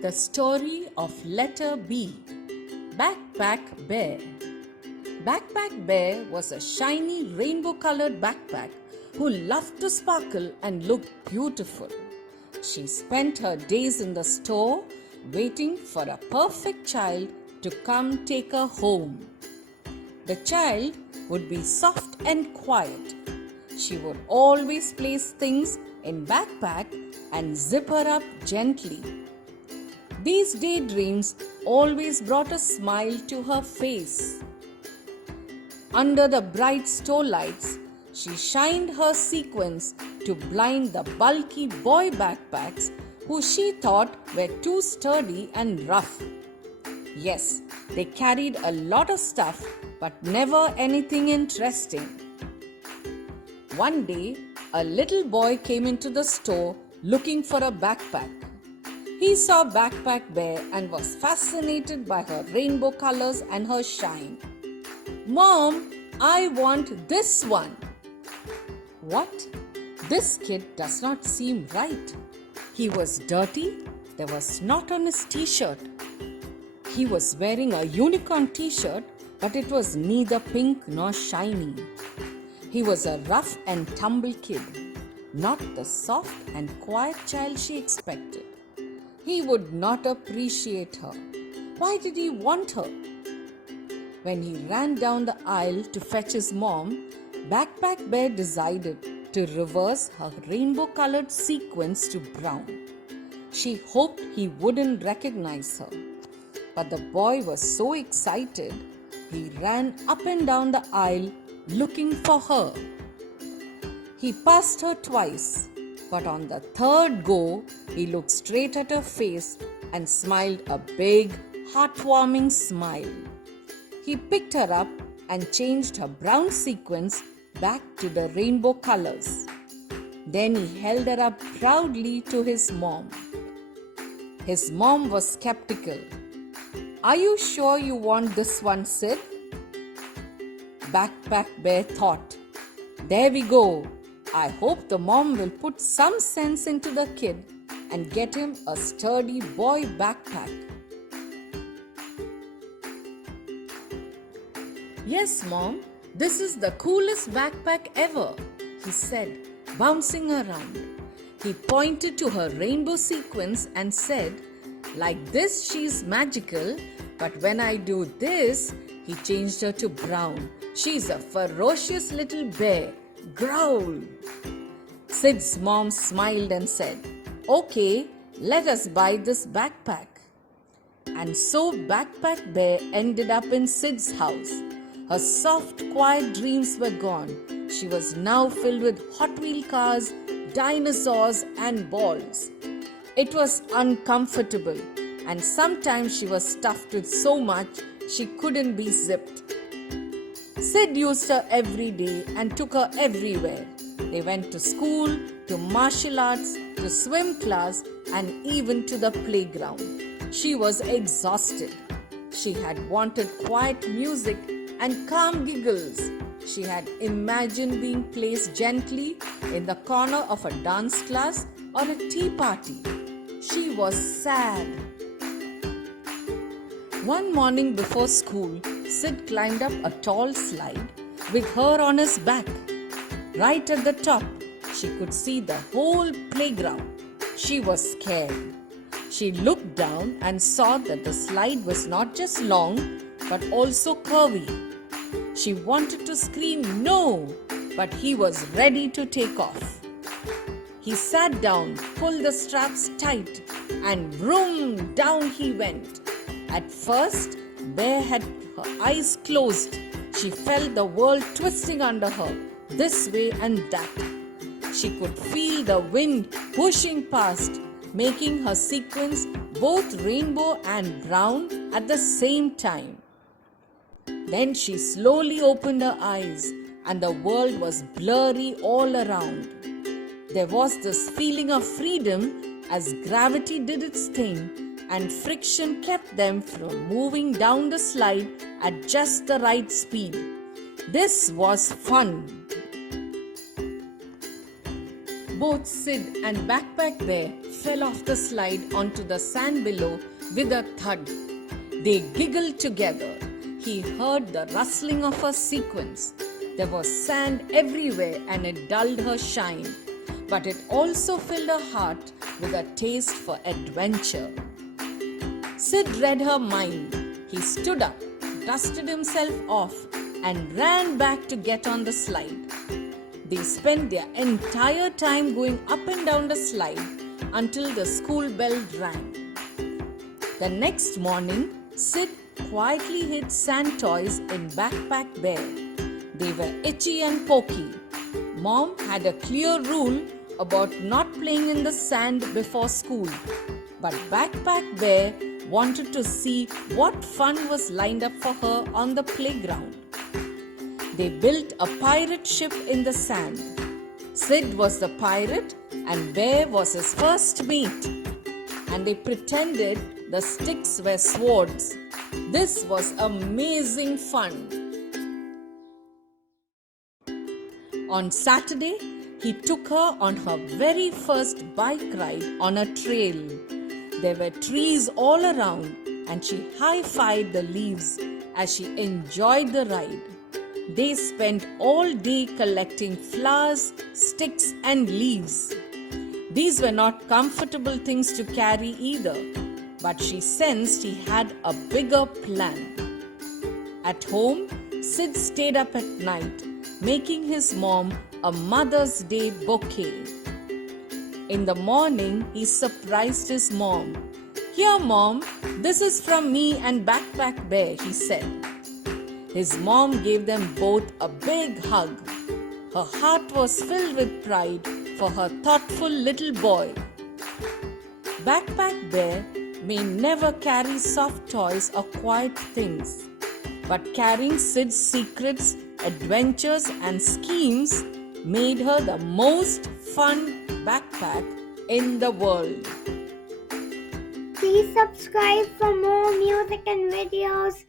The story of letter B, Backpack Bear. Backpack Bear was a shiny rainbow-colored backpack who loved to sparkle and look beautiful. She spent her days in the store waiting for a perfect child to come take her home. The child would be soft and quiet. She would always place things in backpack and zip her up gently. These daydreams always brought a smile to her face. Under the bright store lights, she shined her sequins to blind the bulky boy backpacks who she thought were too sturdy and rough. Yes, they carried a lot of stuff, but never anything interesting. One day, a little boy came into the store looking for a backpack. He saw Backpack Bear and was fascinated by her rainbow colors and her shine. "Mom, I want this one." What? This kid does not seem right. He was dirty. There was snot on his t-shirt. He was wearing a unicorn t-shirt, but it was neither pink nor shiny. He was a rough and tumble kid, not the soft and quiet child she expected. He would not appreciate her. Why did he want her? When he ran down the aisle to fetch his mom, Backpack Bear decided to reverse her rainbow-colored sequins to brown. She hoped he wouldn't recognize her. But the boy was so excited, he ran up and down the aisle looking for her. He passed her twice, but on the third go, he looked straight at her face and smiled a big, heartwarming smile. He picked her up and changed her brown sequins back to the rainbow colors. Then he held her up proudly to his mom. His mom was skeptical. "Are you sure you want this one, Sid?" Backpack Bear thought, "There we go. I hope the mom will put some sense into the kid and get him a sturdy boy backpack." "Yes, Mom, this is the coolest backpack ever," he said, bouncing around. He pointed to her rainbow sequins and said, "Like this, she's magical, but when I do this," he changed her to brown, "she's a ferocious little bear. Growl." Sid's mom smiled and said, "Okay, let us buy this backpack." And so Backpack Bear ended up in Sid's house. Her soft, quiet dreams were gone. She was now filled with Hot Wheel cars, dinosaurs, and balls. It was uncomfortable, and sometimes she was stuffed with so much she couldn't be zipped. Sid used her every day and took her everywhere. They went to school, to martial arts, to swim class, and even to the playground. She was exhausted. She had wanted quiet music and calm giggles. She had imagined being placed gently in the corner of a dance class or a tea party. She was sad. One morning before school, Sid climbed up a tall slide with her on his back. Right at the top, she could see the whole playground. She was scared. She looked down and saw that the slide was not just long, but also curvy. She wanted to scream no, but he was ready to take off. He sat down, pulled the straps tight, and vroom, down he went. At first, Bear had her eyes closed. She felt the world twisting under her, this way and that. She could feel the wind pushing past, making her sequins both rainbow and brown at the same time. Then she slowly opened her eyes, and the world was blurry all around. There was this feeling of freedom as gravity did its thing, and friction kept them from moving down the slide at just the right speed. This was fun. Both Sid and Backpack Bear fell off the slide onto the sand below with a thud. They giggled together. He heard the rustling of her sequins. There was sand everywhere and it dulled her shine, but it also filled her heart with a taste for adventure. Sid read her mind. He stood up, dusted himself off, and ran back to get on the slide. They spent their entire time going up and down the slide until the school bell rang. The next morning, Sid quietly hid sand toys in Backpack Bear. They were itchy and pokey. Mom had a clear rule about not playing in the sand before school, but Backpack Bear wanted to see what fun was lined up for her on the playground. They built a pirate ship in the sand. Sid was the pirate and Bear was his first mate. And they pretended the sticks were swords. This was amazing fun. On Saturday, he took her on her very first bike ride on a trail. There were trees all around and she high-fived the leaves as she enjoyed the ride. They spent all day collecting flowers, sticks and leaves. These were not comfortable things to carry either, but she sensed he had a bigger plan. At home, Sid stayed up at night, making his mom a Mother's Day bouquet. In the morning, he surprised his mom. "Here, Mom, this is from me and Backpack Bear," he said. His mom gave them both a big hug. Her heart was filled with pride for her thoughtful little boy. Backpack Bear may never carry soft toys or quiet things, but carrying Sid's secrets, adventures and schemes made her the most fun backpack in the world. Please subscribe for more music and videos.